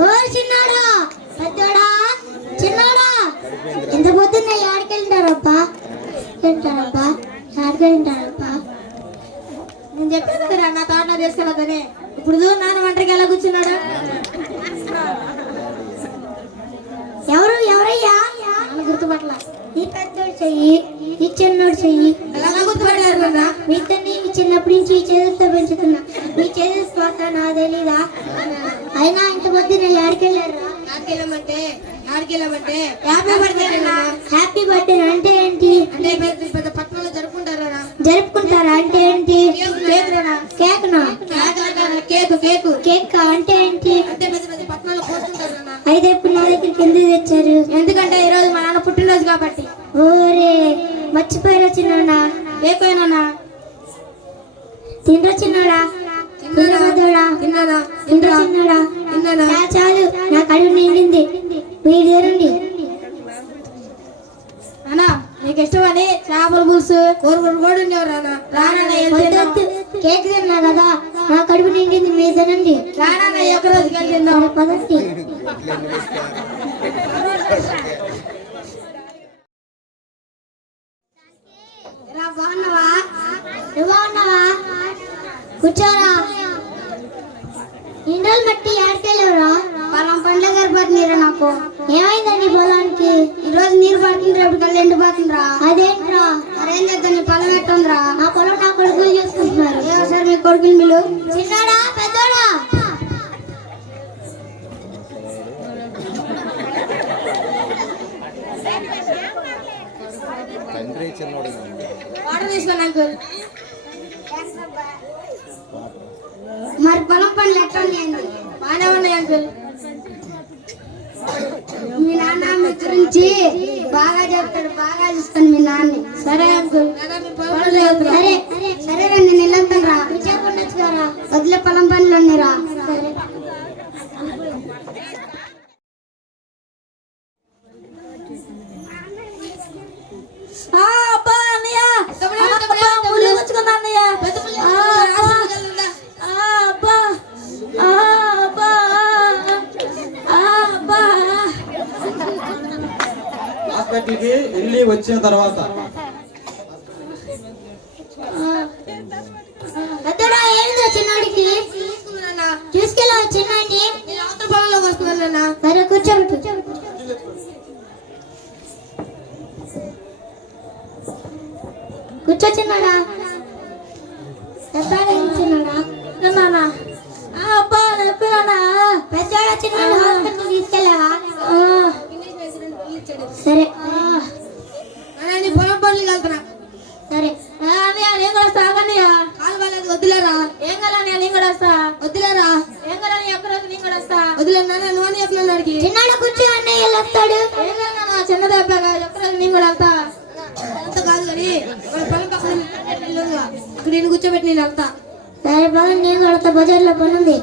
ఓ చిన్నాడా పెద్దోడా చిన్నాడా ఎంత పొద్దున్న ఆడికెళ్తారబ్బా ఆడికెళ్తారబ్బా నేను చెప్పాను కదా నా తోటలో తీసుకెళ్ళదని. ఇప్పుడు నాన్న ఒంటరికి ఎలా కూర్చున్నాడు? ఎవరయ్యా గుర్తుపట్ల. ఈ పెద్దోడు చెయ్యి ఈ చిన్నోడు చెయ్యి ఎలా గుర్తుపట్టారు కదా? మీ తన్ని చిన్నప్పటి నుంచి ఈ చేతులతో పెంచుతున్నా. మీ చేతులు పోత నా తెలీదా? అయినా ఇంత పొద్దున్న ఆడికెళ్ళారా? హ్యాపీ బర్త్డే అంటే ఏంటి? అంటే పెద్ద పట్టణంలో జరుపుకుంటారా అంటే ఏంటి? కేక్ అంటే ఏంటి? అంటే పెద్ద పట్టణంలో కోసుకుంటారా? అయితే ఇప్పుడు నా దగ్గరికి ఎందుకు తెచ్చారు? ఎందుకంటే ఈ రోజు మా నాన్న పుట్టినరోజు కాబట్టి. ఓరే మర్చిపోయారా చిన్నాడా? ఏపోయినా తిండ్రా చిన్నాడా? చాలు నా కడుపు నిండింది. మీరు తినండి. అన్నా నీకు ఇష్టమని చేపల పులుసు కూరలు కూడా ఉండేవారు. కేక్ తిన్నా కదా నా కడుపు నిండింది. మీరు తినండి. ఒక రోజుకి తిందాం పదండి. బాగున్నావా? కూర్చోరా. ఇండోలు మట్టి ఆడికెళ్ళావురా? పొలం పండ్ల గర్భతీరా. నాకు ఏమైందండి పొలానికి? ఈరోజు నీరు పడుతుంది, రేపు కల్లా ఎండిపోతుందిరా. అదేంట్రా? మరేం చేద్దాం, నీ పొలం ఎట్టుందిరా? నా పొలం నా కొడుకులు చూసుకుంటున్నారు. సార్ మీ కొడుకులు మీరు చిన్నాడా పెద్దోడా? వాటర్ తీసుకోండి అంకుల్. మరి పొలం పనులు ఎట్లా ఉన్నాయండి? బాగానే ఉన్నాయి అంకుల్. మీ నాన్న మీ గురించి బాగా చెప్తాడు, బాగా చూస్తాను మీ నాన్ని. సరే అంకుల్. సరే సరే రండి, నేను వెళ్తాను రా. చెప్పండొచ్చు కదా, వదిలే పొలం పనులు ఉన్నాయిరా. సరే హాస్పిటల్కి వెళ్ళి వచ్చిన తర్వాత చిన్నడికి తీసుకెళ్ళా. చిన్నకి పొలంలోకి వస్తున్నాను. సరే కూర్చోబెట్టు. కూర్చో చిన్నాడా. చిన్నాడా అబ్బా చెప్పాడా? పెద్దవాడ చిన్నాడు హాస్పిటల్ తీసుకెళ్ళావా? సరే పొలం పనులు వెళ్తున్నా. సరే నేను కూడా వస్తా. కాలు బాగాలేదు, వద్దులేరా. ఏం కదా నేను కూడా వస్తా. వద్దులేరా. ఏం కదా ఒక్కరోజు నేను కూడా వస్తా. వద్దులేనా నువ్వు చెప్పినడికి. చిన్నాడు కూర్చో అన్నయ్య వెళ్తాడు. ఏం కదా చిన్నది అయిపోయాక ఒక్కరోజు నేను కూడా వెళ్తా. అంత కాదు కానీ పొలం పక్కన అక్కడ నేను కూర్చోబెట్టి నేను వెళ్తా. సరే బాగా నేను కూడా వెళ్తా. బజార్లో పని ఉంది.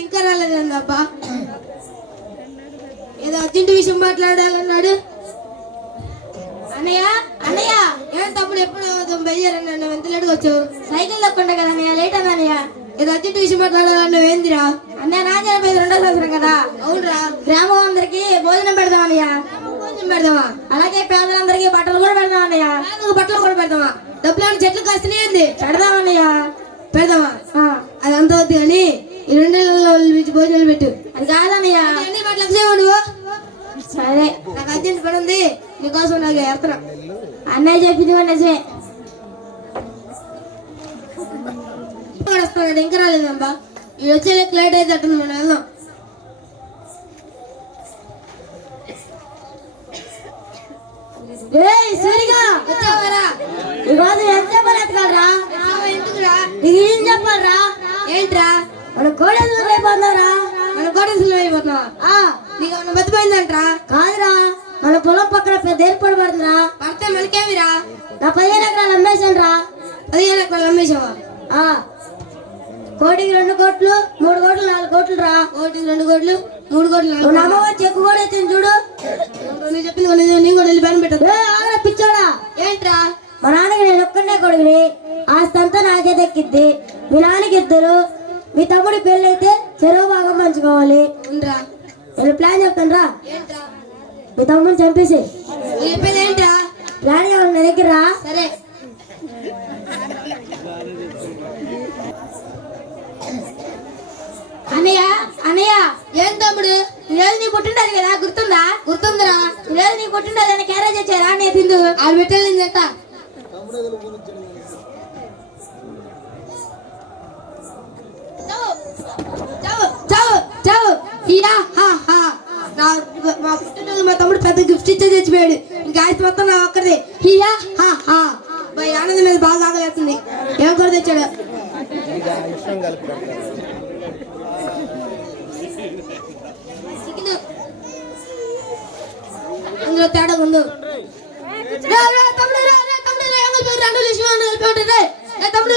ఇంకా రాలేదండి అబ్బా. ఏదో అర్జెంట్ విషయం మాట్లాడాలన్నాడు. అన్నయ్య అన్నయ్య ఏం తప్పుడు ఎప్పుడు బయలుదేరండి. నువ్వు ఎంత లేట్గా వచ్చావు? సైకిల్ తక్కుంటా కదా అన్నయ్య. లేట్ అన్నా అన్నయ్య. ఏదో అర్జెంట్ విషయం మాట్లాడాలన్నావు. ఏందిరా? అన్నయ్య నా చనిపోయింది 2వ సంవత్సరం కదా. అవునరా. గ్రామం అందరికి భోజనం పెడదాం అన్నయ్య. భోజనం పెడదామా? అలాగే పేదలందరికీ బట్టలు కూడా పెడదాం అన్నయ్య. బట్టలు కూడా పెడదామా? డబ్బులు చెట్లు కాస్తనే ఉంది. పెడదాం అన్నయ్య. పెడదామా? అదంతా వద్దు కానీ ఈ 2 నెలల్లో భోజనాలు పెట్టు. అది కాదన్నయ్య. అన్ని బట్టలు నువ్వు. సరే నాకు అర్జెంట్ పని ఉంది, నీకోసం నాకు ఎడతాను. అన్నయ్య చెప్పింది నిజమే. వస్తున్నాడు ఇంకా రాలేదమ్మా. ఇది వచ్చే లేట్ అయితే అట్టుంది. మనం వెళ్దాం. సూరిగా వచ్చావరా? ఈరోజు ఎంత చెప్పాలి ఎత్తకాలరా? ఎందుకురా? నీకు ఏం చెప్పాలరా? ఏంట్రా? మన కోడలు రేపు అన్నారా? మన మన కోటేశ్వరం అయిపోతున్నా నీకు ఏమన్నా మతిపోయిందంటరా? కాదురా, మన పొలం పక్కన పెద్ద ఏర్పాటు పడుతుందిరా. పడితే మనకేమిరా? నా 15 ఎకరాలు అమ్మేశాను రా. 15 ఎకరాలు అమ్మేశావా? కోటికి 2 కోట్లు, 3 కోట్లు, 4 కోట్లు రా. కోటికి 2 కోట్లు, 3 కోట్లు, 4 కోట్లు. అమ్మవారి చెక్కు కూడా ఎత్తింది చూడు. నేను చెప్పింది నేను కూడా వెళ్ళి పని పెట్టదు. ఆగరా పిచ్చోడా. ఏంట్రా? మా నాన్నకి నేను ఒక్కనే కొడుకుని, ఆస్తి అంతా నాకే దక్కిద్ది. మీ నాన్నకి ఇద్దరు, మీ తమ్ముడి పెళ్ళి అయితే చెరువు భాగం పంచుకోవాలి. ఉండరా, నేను ప్లాన్ చెప్తాను రా. ఏంట్రా? మీ తమ్ముడిని చంపేసి నువ్వు చెప్పేది ఏంట్రా? ప్లాన్ కావాలి నా దగ్గర రా. సరే. అన్నయ్య అన్నయ్య, ఏం తమ్ముడు ఈరోజు నీ పుట్టినది కదా, గుర్తుందా? గుర్తుందిరా. ఈరోజు నీ పుట్టినది అని క్యారేజ్ వచ్చారా? నేను తిందు ఆడు పెట్టలేదంట. మా పుట్టినరోజు మా తమ్ముడు పెద్ద గిఫ్ట్ ఇచ్చే తెచ్చిపోయాడు. ఇంకా ఆస్తి మొత్తం నా ఒక్కడిది. హియా హా హా. ఆనందం మీద బాగా ఆగలేస్తుంది. ఏం కూడా తెచ్చాడు? అందులో తేడా ఉంది. తమ్ముడు తమ్ముడు తమ్ముడు తమ్ముడు